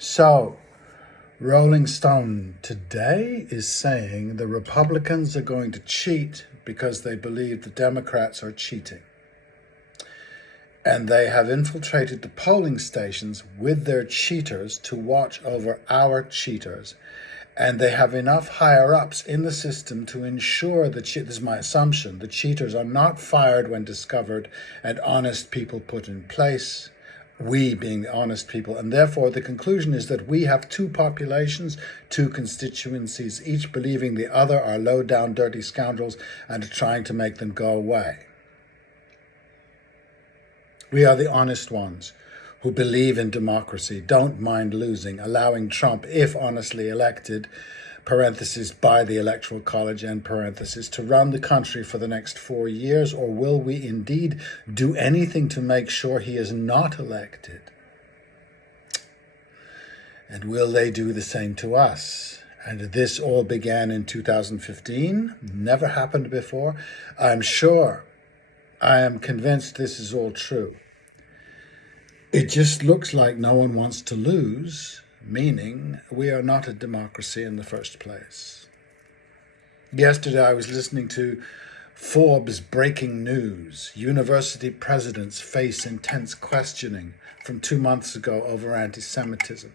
So, Rolling Stone today is saying the Republicans are going to cheat because they believe the Democrats are cheating. And they have infiltrated the polling stations with their cheaters to watch over our cheaters. And they have enough higher-ups in the system to ensure that, this is my assumption, the cheaters are not fired when discovered and honest people put in place, we being the honest people. And therefore, the conclusion is that we have two populations, two constituencies, each believing the other are low-down, dirty scoundrels and are trying to make them go away. We are the honest ones who believe in democracy, don't mind losing, allowing Trump, if honestly elected, parenthesis, by the Electoral College, end parenthesis, to run the country for the next 4 years? Or will we indeed do anything to make sure he is not elected? And will they do the same to us? And this all began in 2015, never happened before. I'm sure, I am convinced this is all true. It just looks like no one wants to lose, meaning we are not a democracy in the first place. Yesterday I was listening to Forbes breaking news. University presidents face intense questioning from 2 months ago over anti-Semitism.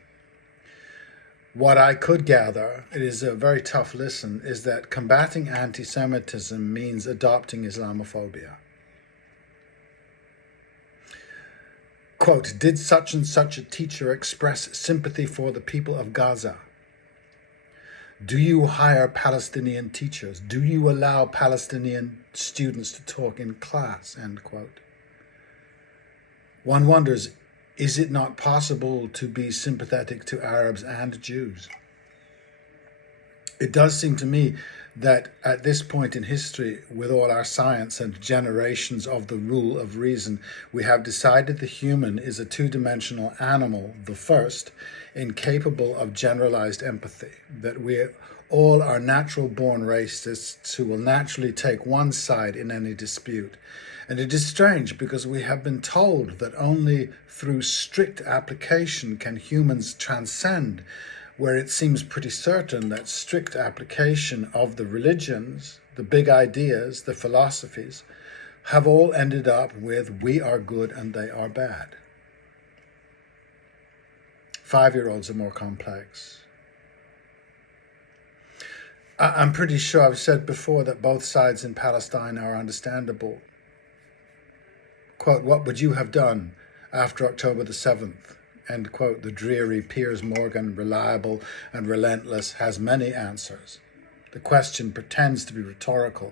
What I could gather, it is a very tough listen, is that combating anti-Semitism means adopting Islamophobia. Quote, did such and such a teacher express sympathy for the people of Gaza? Do you hire Palestinian teachers? Do you allow Palestinian students to talk in class? End quote. One wonders, is it not possible to be sympathetic to Arabs and Jews? It does seem to me that at this point in history, with all our science and generations of the rule of reason, we have decided the human is a two-dimensional animal, the first, incapable of generalized empathy, that we all are natural-born racists who will naturally take one side in any dispute. And it is strange because we have been told that only through strict application can humans transcend, where it seems pretty certain that strict application of the religions, the big ideas, the philosophies, have all ended up with we are good and they are bad. 5-year-olds are more complex. I'm pretty sure I've said before that both sides in Palestine are understandable. Quote, what would you have done after October the 7th? End quote. The dreary Piers Morgan, reliable and relentless, has many answers. The question pretends to be rhetorical.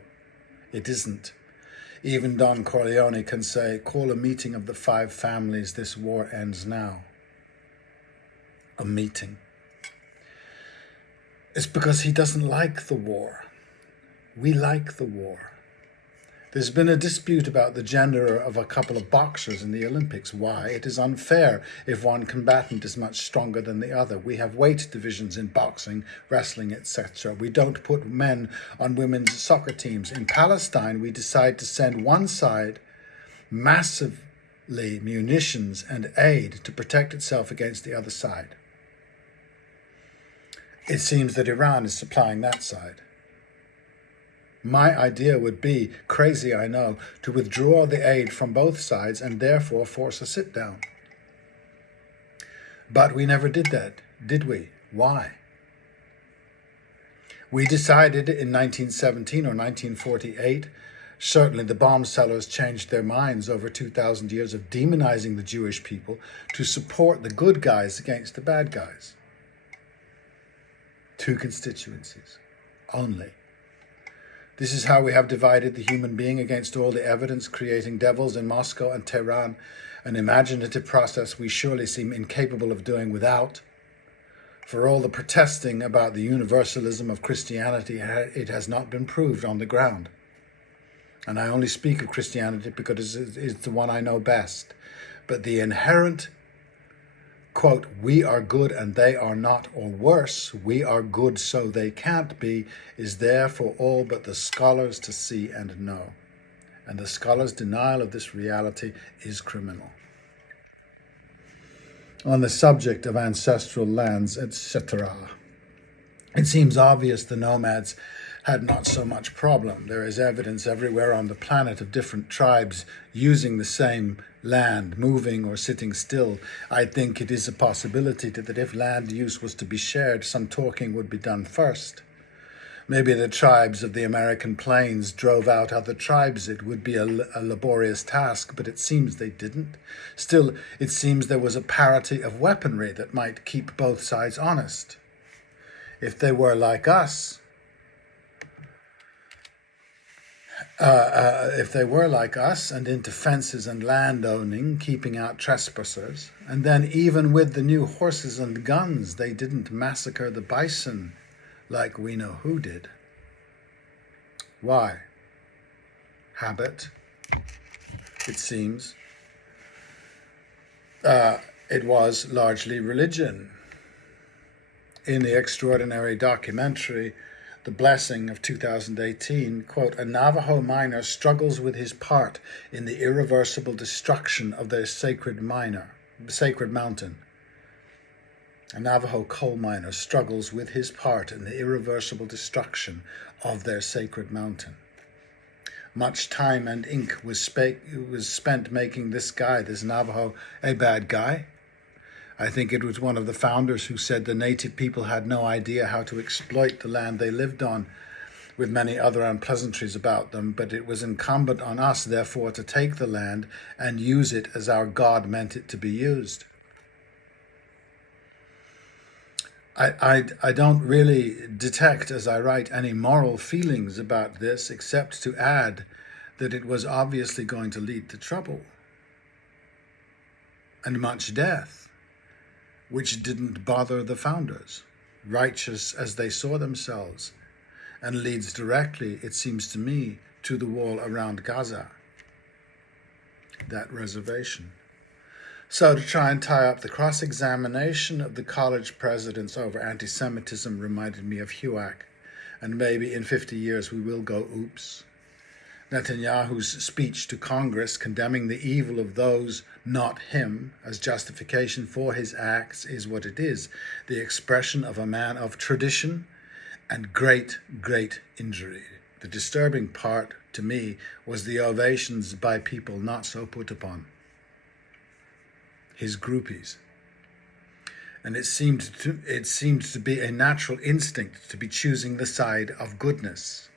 It isn't. Even Don Corleone can say, call a meeting of the 5 families, this war ends now. A meeting. It's because he doesn't like the war. We like the war. There's been a dispute about the gender of a couple of boxers in the Olympics. Why? It is unfair if one combatant is much stronger than the other. We have weight divisions in boxing, wrestling, etc. We don't put men on women's soccer teams. In Palestine, we decide to send one side massively munitions and aid to protect itself against the other side. It seems that Iran is supplying that side. My idea would be, crazy I know, to withdraw the aid from both sides and therefore force a sit-down. But we never did that, did we? Why? We decided in 1917 or 1948, certainly the bomb sellers changed their minds over 2,000 years of demonizing the Jewish people to support the good guys against the bad guys. 2 constituencies only. This is how we have divided the human being against all the evidence, creating devils in Moscow and Tehran, an imaginative process we surely seem incapable of doing without. For all the protesting about the universalism of Christianity, it has not been proved on the ground. And I only speak of Christianity because it's the one I know best. But the inherent, quote, we are good and they are not, or worse, we are good so they can't be, is there for all but the scholars to see and know. And the scholars' denial of this reality is criminal. on the subject of ancestral lands, etc. It seems obvious the nomads had not so much problem. There is evidence everywhere on the planet of different tribes using the same land, moving or sitting still. I think it is a possibility that if land use was to be shared, some talking would be done first. Maybe the tribes of the American plains drove out other tribes. It would be a laborious task, but it seems they didn't. Still, it seems there was a parity of weaponry that might keep both sides honest. If they were like us, and into fences and land owning, keeping out trespassers, and then even with the new horses and guns, they didn't massacre the bison like we know who did. Why? Habit, it seems. It was largely religion. In the extraordinary documentary, The Blessing of 2018, quote, a Navajo miner struggles with his part in the irreversible destruction of their sacred mountain. A Navajo coal miner struggles with his part in the irreversible destruction of their sacred mountain. Much time and ink was spent making this Navajo, a bad guy. I think it was one of the founders who said the native people had no idea how to exploit the land they lived on, with many other unpleasantries about them, but it was incumbent on us, therefore, to take the land and use it as our God meant it to be used. I don't really detect, as I write, any moral feelings about this, except to add that it was obviously going to lead to trouble and much death, which didn't bother the founders, righteous as they saw themselves, and leads directly, it seems to me, to the wall around Gaza, that reservation. So to try and tie up the cross-examination of the college presidents over anti-Semitism reminded me of HUAC, and maybe in 50 years we will go, oops. Netanyahu's speech to Congress condemning the evil of those, not him, as justification for his acts is what it is, the expression of a man of tradition and great, great injury. The disturbing part, to me, was the ovations by people not so put upon, his groupies. And it seemed to be a natural instinct to be choosing the side of goodness,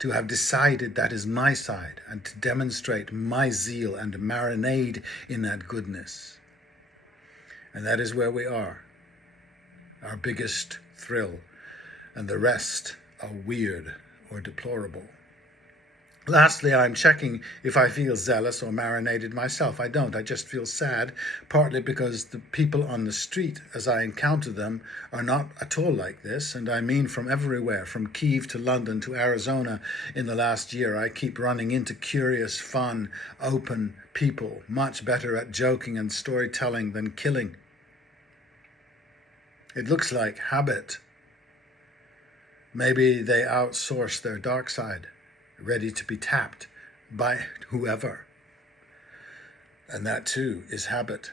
to have decided that is my side, and to demonstrate my zeal and marinade in that goodness. And that is where we are, our biggest thrill, and the rest are weird or deplorable. Lastly, I'm checking if I feel zealous or marinated myself. I don't. I just feel sad, partly because the people on the street, as I encounter them, are not at all like this, and I mean from everywhere, from Kyiv to London to Arizona in the last year. I keep running into curious, fun, open people, much better at joking and storytelling than killing. It looks like habit. Maybe they outsource their dark side, ready to be tapped by whoever. And that too is habit.